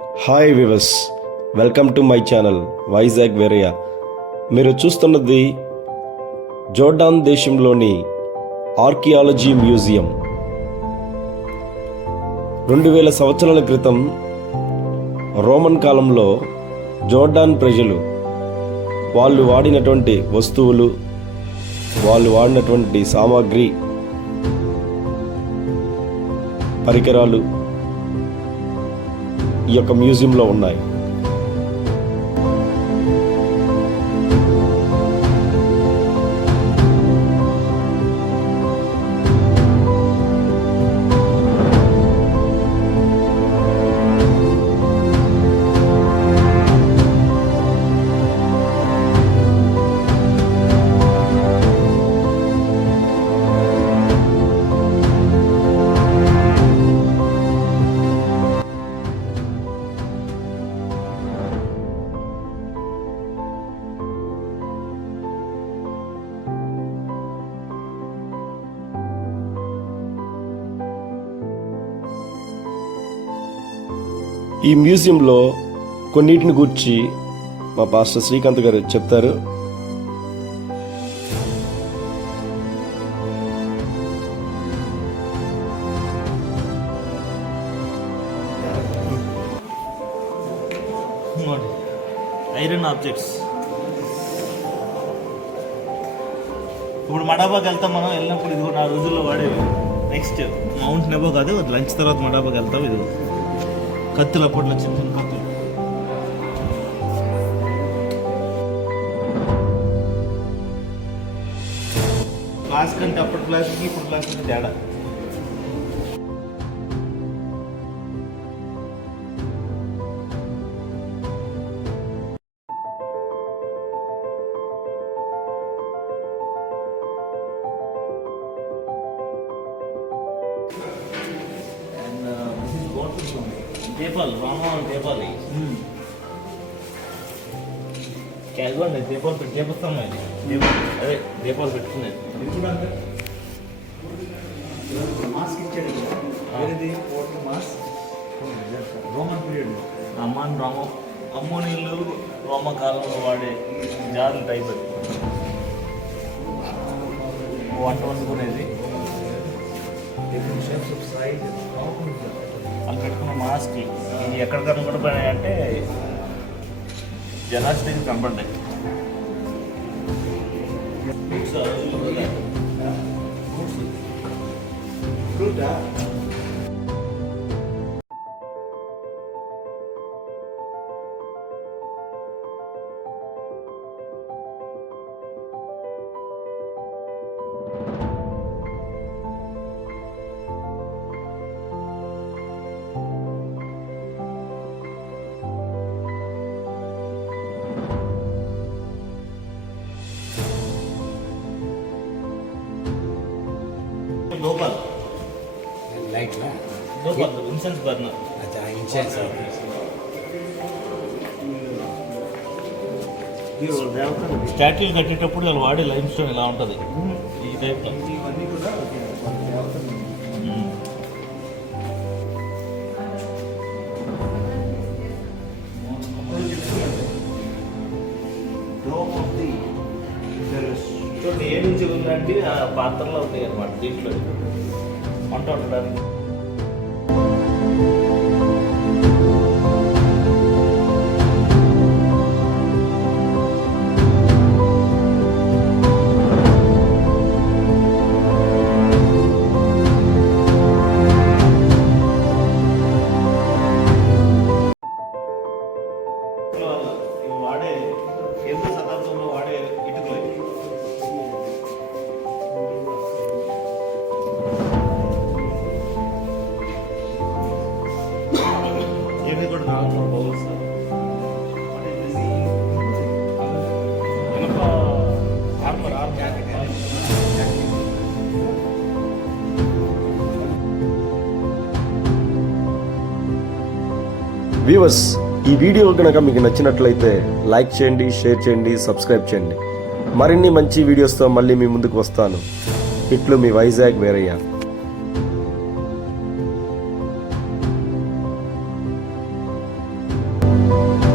హాయ్ వివస్, welcome to my channel Vizag వేరయ్య. మీరు చూస్తున్నది జోర్డాన్ దేశంలోని ఆర్కియాలజీ మ్యూజియం. 2000 సంవత్సరాల క్రితం రోమన్ కాలంలో జోర్డాన్ ప్రజలు వాళ్ళు వాడినటువంటి వస్తువులు, వాళ్ళు వాడినటువంటి సామాగ్రి, పరికరాలు ఈ యొక్క మ్యూజియంలో ఉన్నాయి. ఈ మ్యూజియంలో కొన్నిటిని గూర్చి మా పాస్టర్ శ్రీకాంత్ గారు చెప్తారు. Iron objects. ఇప్పుడు మడాబాకి వెళ్తాం మనం. వెళ్ళినప్పుడు ఇది నా రోజుల్లో వాడేవి. నెక్స్ట్ మౌంట్ నెబో కాదు, లంచ్ తర్వాత మడాబాకి వెళ్తాం. ఇది కత్తులు, అప్పట్లో చిన్న చిన్న కత్తులు. గ్లాస్ కంటే అప్పటి గ్లాస్కి ఇప్పుడు గ్లాస్కి తేడా. దీపాలు, రామవారం దీపాలు. క్యాజువల్ దీపాలు పెట్టి చేపిస్తాం. అదే దీపాలు పెట్టుకునేది. రోమన్ పీరియడ్ అమ్మోనీళ్ళు రోమ కాలంలో వాడే జార్లు టైప్. వంట వండుకునేది. వాళ్ళు పెట్టుకున్న మాస్క్ ఇది ఎక్కడ కనబడిపోయినాయి అంటే జనాస్ దగ్గర కనపడ్డాయి. లోపల लाइट ना లోపల ఇన్సెన్స్ బర్నర్. अच्छा इंसेंस స్టాట్యూలు కట్టేటప్పుడు వాళ్ళు వాడే లైమ్ స్టోన్ ఇలా ఉంటుంది. ఈ టైప్లో చూడండి ఏ నుంచి ఉందంటే ఆ పాత్రలో ఉంటాయి అన్నమాట. దీంట్లో వంట వండడానికి. వాడే 7వ శతాబ్దంలో వాడే ఇటుకలు. ఇవి కూడా నాలుగు బౌల్స్. ఇనుప ఆర్మర్ వ్యూవర్స్, ఈ వీడియో కనుక మీకు నచ్చినట్లయితే లైక్ చేయండి, షేర్ చేయండి, సబ్స్క్రైబ్ చేయండి. మరిన్ని మంచి వీడియోస్తో మళ్ళీ మీ ముందుకు వస్తాను. ఇట్లు మీ వైజాగ్ వేరయ్య. చూడండి